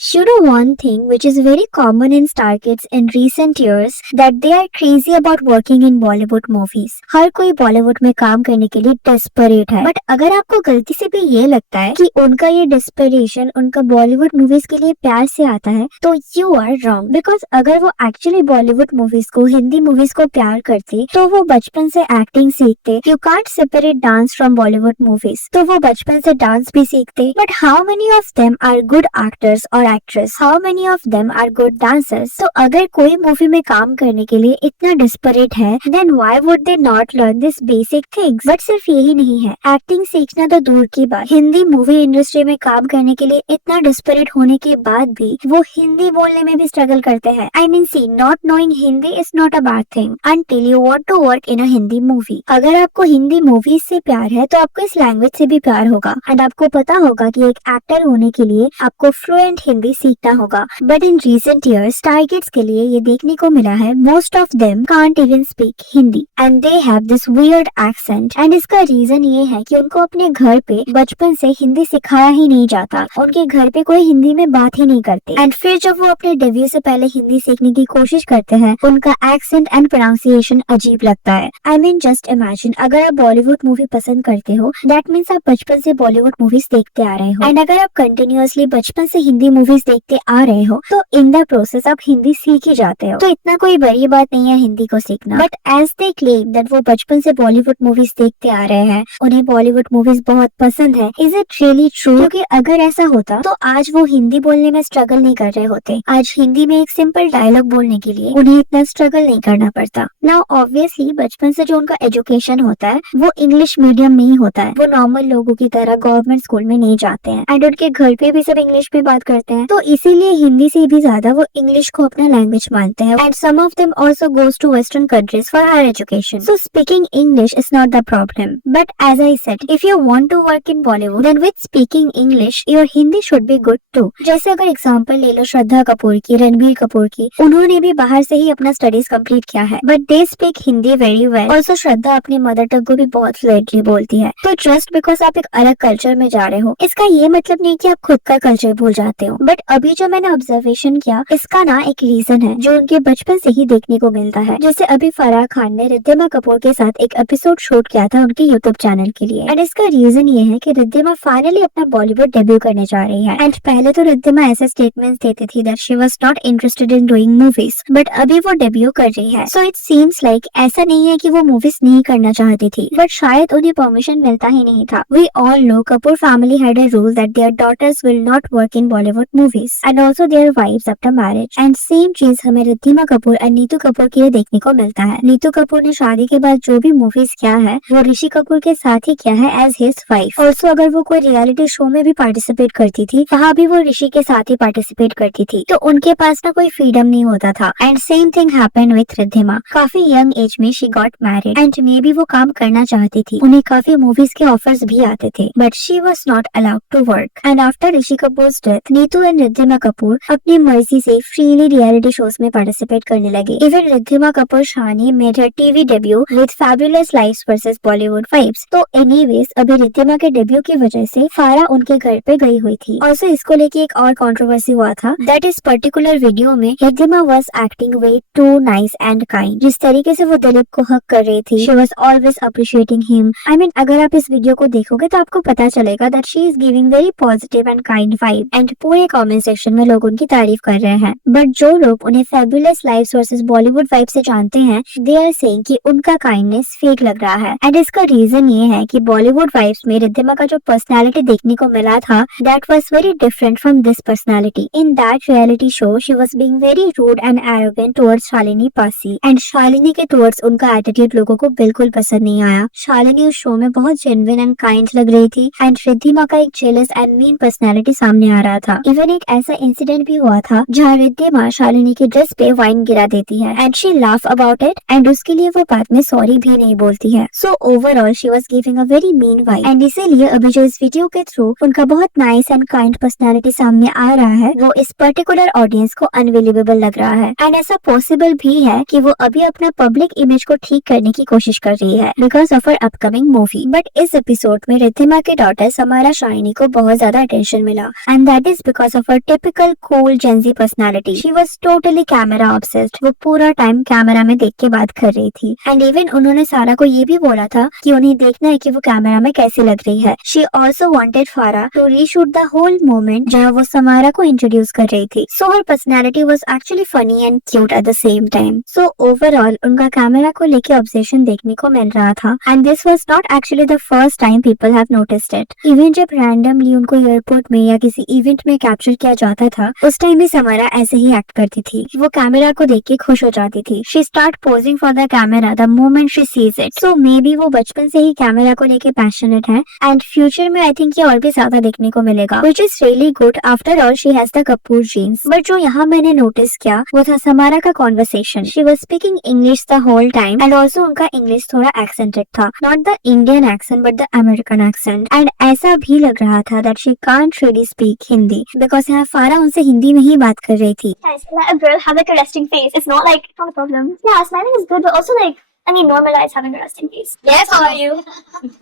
You know one thing which is very common in star kids in recent years that they are crazy about working in Bollywood movies. हर कोई बॉलीवुड में काम करने के लिए desperate है, but अगर आपको गलती से भी ये लगता है कि उनका ये डेस्परेशन उनका बॉलीवुड मूवीज के लिए प्यार से आता है तो यू आर रॉन्ग। बिकॉज अगर वो एक्चुअली बॉलीवुड मूवीज को, हिंदी मूवीज को प्यार करते तो वो बचपन से एक्टिंग सीखते। You can't separate dance from Bollywood movies, तो वो बचपन से डांस भी सीखते। But how many of them are good actors और actress, how many of them are good dancers. तो अगर कोई मूवी में काम करने के लिए इतना डिस्परेट है then why would they not learn this basic things. But सिर्फ यही नहीं है, एक्टिंग सीखना तो दूर की बात, हिंदी मूवी इंडस्ट्री में काम करने के लिए इतना डिस्परेट होने के बाद भी वो हिंदी बोलने में भी स्ट्रगल करते हैं। I mean see, not knowing Hindi is not a bad thing until you want to work in a Hindi movie. अगर आपको हिंदी मूवीज से प्यार है तो आपको इस लैंग्वेज से भी प्यार होगा एंड आपको पता होगा कि एक एक्टर होने के लिए आपको फ्लुएंट हिंदी सीखना होगा। But in recent years star kids के लिए ये देखने को मिला है most of them can't even speak Hindi and they have this weird accent. And इसका रीजन ये है कि उनको अपने घर पे बचपन से हिंदी सिखाया ही नहीं जाता, उनके घर पे कोई हिंदी में बात ही नहीं करते। एंड फिर जब वो अपने डेब्यू से पहले हिंदी सीखने की कोशिश करते हैं उनका एक्सेंट एंड प्रोनाउंसिएशन अजीब लगता है। आई मीन जस्ट इमेजिन, अगर आप बॉलीवुड मूवी पसंद करते हो दैट मीन्स आप बचपन से बॉलीवुड मूवीज देखते आ रहे हो एंड अगर आप कंटिन्यूअसली बचपन से हिंदी मूवीज देखते आ रहे हो तो इन द प्रोसेस आप हिंदी सीख ही जाते हो। तो इतना कोई बड़ी बात नहीं है हिंदी को सीखना। But as they claim that वो बचपन से बॉलीवुड मूवीज देखते आ रहे हैं, उन्हें बॉलीवुड मूवीज बहुत पसंद है, इज इट रियली ट्रू? क्योंकि अगर ऐसा होता तो आज वो हिंदी बोलने में स्ट्रगल नहीं कर रहे होते। आज हिंदी में एक सिंपल डायलॉग बोलने के लिए उन्हें इतना स्ट्रगल नहीं करना पड़ता। नाउ ऑब्वियसली बचपन से जो उनका एजुकेशन होता है वो इंग्लिश मीडियम में ही होता है, वो नॉर्मल लोगों की तरह गवर्नमेंट स्कूल में नहीं जाते हैं एंड उनके घर पे भी सब इंग्लिश में बात करते हैं, तो इसीलिए हिंदी से भी ज्यादा वो इंग्लिश को अपना लैंग्वेज मानते हैं। And some of them also goes to western countries for higher education, so speaking English is not the problem. But as I said, if you want to work in Bollywood then with speaking English your Hindi should be good too. जैसे अगर example ले लो श्रद्धा कपूर की, रणबीर कपूर की, उन्होंने भी बाहर से ही अपना स्टडीज कंप्लीट किया है but they speak Hindi very well. Also Shraddha अपनी मदर टंग को भी बहुत फ्लुएंटली बोलती है। तो जस्ट बिकॉज आप एक अलग कल्चर में जा रहे हो इसका ये मतलब नहीं कि आप खुद का कल्चर भूल जाते हो। बट अभी जो मैंने ऑब्जर्वेशन किया इसका ना एक रीजन है जो उनके बचपन से ही देखने को मिलता है। जैसे अभी फराह खान ने रिद्धिमा कपूर के साथ एक एपिसोड शूट किया था उनके यूट्यूब चैनल के लिए एंड इसका रीजन ये है कि रिद्धिमा फाइनली अपना बॉलीवुड डेब्यू करने जा रही है। एंड पहले तो रिद्धिमा ऐसे स्टेटमेंट्स देती थी that she was not interested in doing movies, but अभी वो डेब्यू कर रही है। सो इट सीम्स लाइक ऐसा नहीं है कि वो मूवीज नहीं करना चाहती थी बट शायद उन्हें परमिशन मिलता ही नहीं था। We all know Kapoor family had a rule that their daughters will not work in Bollywood movies and also their wives after marriage. And same चीज हमें रिद्धिमा कपूर और नीतू कपूर के लिए देखने को मिलता है। नीतू कपूर ने शादी के बाद जो भी मूवीज किया है वो ऋषि कपूर के साथ ही किया है एज हिज वाइफ। ऑल्सो अगर वो कोई रियलिटी शो में भी पार्टिसिपेट करती थी वहाँ भी वो ऋषि के साथ ही पार्टिसिपेट करती थी, तो उनके पास ना कोई फ्रीडम नहीं होता था। And same thing happened with Riddhima, काफी यंग एज में she got married and may be वो काम करना चाहती थी, उन्हें काफी मूवीज के ऑफर्स भी आते थे but she was not allowed to work. And after Rishi Kapoor's death Neetu and Riddhima Kapoor अपनी मर्जी से फ्रीली रियलिटी शोज में पार्टिसिपेट करने लगे। Even Riddhima Kapoor Sahni made her TV debut with fabulous lives versus Bollywood wives. तो एनीवेज अभी रिद्धिमा के डेब्यू की वजह से फारा उनके घर पे गई हुई थी। ऑल्सो इसको लेके एक और कंट्रोवर्सी हुआ था दैट इस पर्टिकुलर वीडियो में Riddhima was acting way too nice and kind. जिस तरीके से वो दिलीप को हक कर रही थी, she was always appreciating him. I mean अगर आप इस वीडियो को देखोगे तो आपको पता चलेगा that she is giving very positive and kind vibe and पूरे कमेंट सेक्शन में लोग उनकी तारीफ कर रहे हैं। बट जो लोग उन्हें fabulous lives versus Bollywood vibe से जानते हैं दे आर सेइंग कि उनका काइंडनेस फेक लग रहा है। एंड इसका रीजन ये है कि बॉलीवुड वाइब्स में रिद्धिमा का जो पर्सनालिटी देखने को मिला था that was very different from this personality. In that reality show she was being very rude and arrogant towards Shalini Passi and Shalini के टुवर्ड्स उनका एटीट्यूड लोगों को बिल्कुल पसंद नहीं आया। शालिनी उस शो में बहुत जेन्युइन एंड काइंड लग रही थी एंड रिद्धिमा का एक जेलस एंड मीन पर्सनालिटी सामने आ रहा था। इवन एक ऐसा इंसिडेंट भी हुआ था जहाँ रिद्धिमा शालिनी की ड्रेस पे वाइन गिरा देती है and she laugh about it and उसके लिए वो बाद में सॉरी भी नहीं बोलती है। So overall she was giving a very mean vibe and इसीलिए अभी जो इस वीडियो के थ्रू उनका बहुत नाइस एंड काइंड पर्सनालिटी सामने आ रहा है वो इस पर्टिकुलर ऑडियंस को अनबिलीवेबल लग रहा है। एंड ऐसा पॉसिबल भी है कि वो अभी अपना पब्लिक इमेज को ठीक करने की कोशिश कर रही है because of her upcoming movie. But इस एपिसोड में रिद्धिमा के डॉटर समारा शाइनी को बहुत ज्यादा अटेंशन मिला and that is because because of her typical cool Gen Z personality. She was totally camera obsessed. वो पूरा टाइम कैमरा में देख के बात कर रही थी एंड इवन उन्होंने सारा को ये भी बोला था कि उन्हें देखना है कि वो कैमरा में कैसी लग रही है. She also wanted Farah to reshoot the whole moment जहाँ वो समारा को इंट्रोड्यूस कर रही थी. So her personality was actually funny and cute at the same time. So overall उनका कैमरा को लेके ऑब्सेशन देखने को मिल रहा था and this was not actually the first time people have noticed it. Even जब randomly उनको एयरपोर्ट में या किसी इवेंट में कैप्चर किया जाता था उस टाइम भी समारा ऐसे ही एक्ट करती थी. वो कैमरा को देख के खुश हो जाती थी. She start posing for the camera the moment she sees it. So maybe वो बचपन से ही कैमरा को लेके पैशनेट है एंड फ्यूचर में आई थिंक ये और भी ज्यादा देखने को मिलेगा which is really good. After all she has the Kapoor genes. But जो यहाँ मैंने नोटिस किया वो था समारा का conversation. She was speaking English the whole time and also उनका इंग्लिश थोड़ा एक्सेंटेड था. Not the Indian accent but the American accent. And ऐसा भी लग रहा था that she can't really speak Hindi because यहाँ फारा उनसे हिंदी में ही बात कर रही थी. Guys, let a girl have like a resting face. It's not like, it's not a problem. Yeah, smiling is good, but also like, I mean, normalize having a resting face. Yes, how are you?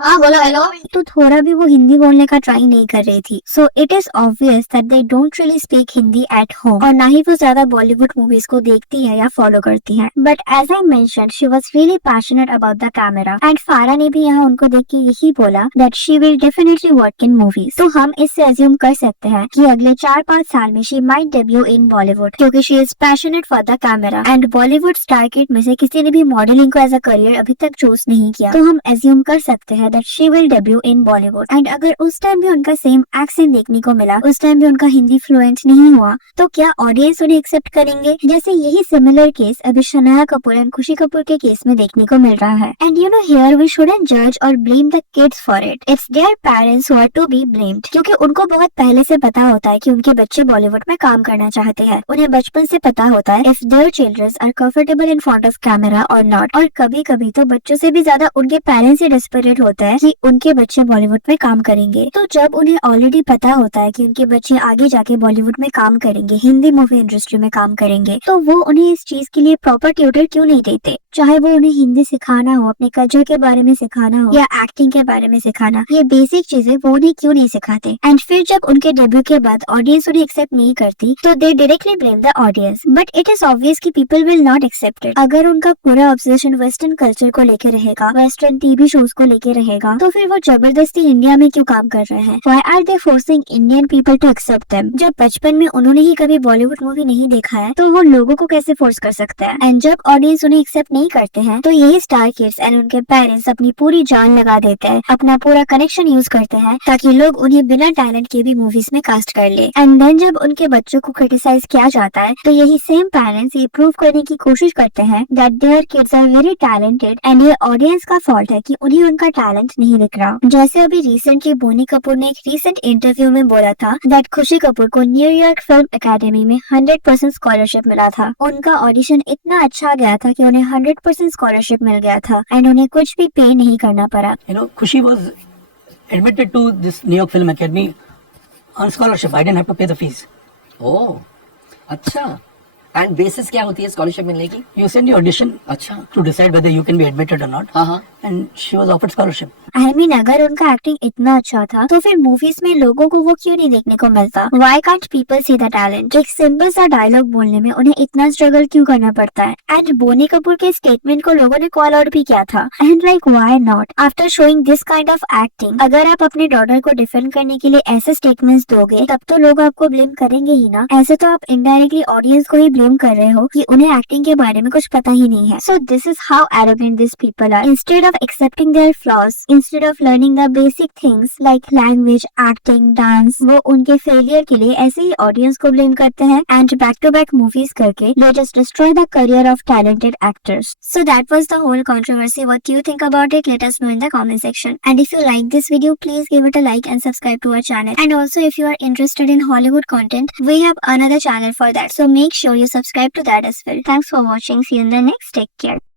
हाँ बोलो hello. तो थोड़ा भी वो हिंदी बोलने का try नहीं कर रही थी. So it is obvious that they don't really speak Hindi at home. और ना ही वो ज्यादा बॉलीवुड मूवीज को देखती है या फॉलो करती है. But as I mentioned, she was really passionate about the camera. And फारा ने भी यहाँ उनको देख के यही बोला that she will definitely work in movies. तो हम इससे assume कर सकते हैं कि अगले 4-5 साल में she might debut in Bollywood क्योंकि she is passionate for the camera. And Bollywood star kid में से किसी ने भी मॉडलिंग को एज अ करियर अभी तक चूज नहीं किया. तो हम assume कर सकते हैं that she will debut in Bollywood. And अगर उस टाइम भी उनका सेम एक्सेंट देखने को मिला, उस टाइम भी उनका हिंदी फ्लुएंट नहीं हुआ, तो क्या ऑडियंस उन्हें एक्सेप्ट करेंगे? जैसे यही सिमिलर केस अभी शनाया कपूर एंड खुशी कपूर के केस में देखने को मिल रहा है. And you know here we shouldn't जज और blame the kids for it. It's their parents who are to be blamed क्योंकि उनको बहुत पहले से पता होता है कि उनके बच्चे बॉलीवुड में काम करना चाहते हैं. उन्हें बचपन से पता होता है if their children are comfortable in front of camera और नॉट. और कभी कभी तो बच्चों से भी ज्यादा उनके पेरेंट्स ही डेस्परेट होते हैं कि उनके बच्चे बॉलीवुड में काम करेंगे. तो जब उन्हें ऑलरेडी पता होता है कि उनके बच्चे आगे जाके बॉलीवुड में काम करेंगे, हिंदी मूवी इंडस्ट्री में काम करेंगे, तो वो उन्हें इस चीज के लिए प्रॉपर ट्यूटर क्यों नहीं देते? चाहे वो उन्हें हिंदी सिखाना हो, अपने कल्चर के बारे में सिखाना हो या एक्टिंग के बारे में सिखाना, ये बेसिक चीजें वो उन्हें क्यों नहीं सिखाते? एंड फिर जब उनके डेब्यू के बाद ऑडियंस उन्हें एक्सेप्ट नहीं करती तो they directly blame the audience. But it is obvious कि people will not accept it. अगर उनका पूरा ऑब्सेशन वेस्टर्न कल्चर को लेकर रहेगा, वेस्टर्न टीवी शोज को लेकर रहेगा, तो फिर वो जबरदस्ती इंडिया में क्यों काम कर रहे हैं? Why are they forcing Indian people to accept them? जब बचपन में उन्होंने ही कभी बॉलीवुड मूवी नहीं देखा है तो वो लोगों को कैसे फोर्स कर सकते हैं? एंड जब ऑडियंस उन्हें एक्सेप्ट नहीं करते हैं तो यही स्टार किड्स एंड उनके पेरेंट्स अपनी पूरी जान लगा देते हैं, अपना पूरा कनेक्शन यूज करते हैं ताकि लोग उन्हें बिना टैलेंट के भी मूवीज में कास्ट कर ले. एंड देन जब उनके बच्चों को क्रिटिसाइज किया जाता है तो यही सेम पेरेंट्स ये प्रूव करने की कोशिश करते हैं that their kids are very talented and ये ऑडियंस का फॉल्ट है कि उन्हें उनका टैलेंट नहीं दिख रहा. जैसे अभी रिसेंटली बोनी कपूर ने एक रिसेंट इंटरव्यू में बोला था दैट खुशी कपूर को न्यूयॉर्क फिल्म एकेडमी में 100% स्कॉलरशिप मिला था. उनका ऑडिशन इतना अच्छा गया था कि उन्हें 100% स्कॉलरशिप मिल गया था एंड उन्हें कुछ भी पे नहीं करना पड़ा. You know, Khushi was admitted to this New York Film Academy on scholarship. I didn't have to pay the fees. ओह अच्छा. एंड बेसिस क्या होती है स्कॉलरशिप मिलने की? You send your audition अच्छा. to decide whether you can be admitted or not. हाँ हाँ. And she was offered scholarship. I mean, अगर उनका एक्टिंग इतना अच्छा था तो फिर मूवीज में लोगों को वो क्यों नहीं देखने को मिलता? Why can't people see the talent? एक सिंपल सा डायलॉग बोलने में उन्हें इतना स्ट्रगल क्यों करना पड़ता है? एंड बोनी कपूर के स्टेटमेंट को लोगों ने कॉल आउट भी किया था. And like why not? After showing this kind of acting, अगर आप अपने डॉटर को डिफेंड करने के लिए ऐसे स्टेटमेंट्स दोगे तब तो लोग आपको ब्लेम करेंगे ही ना. ऐसे तो आप इनडायरेक्टली ऑडियंस को ही ब्लेम कर रहे हो कि उन्हें एक्टिंग के बारे में कुछ पता ही नहीं है. So this is how arrogant this people are. Instead of accepting their flaws, instead of learning the basic things like language, acting, dance, वो उनके फेलियर के लिए ऐसे ही ऑडियंस को ब्लेम करते हैं and back to back movies करके they just destroy the career of talented actors. So that was the whole controversy. What do you think about it? Let us know in the comment section. And if you like this video, please give it a like and subscribe to our channel. And also if you are interested in Hollywood content, we have another channel for that. So make sure you subscribe to that as well. Thanks for watching. See you in the next. Take care.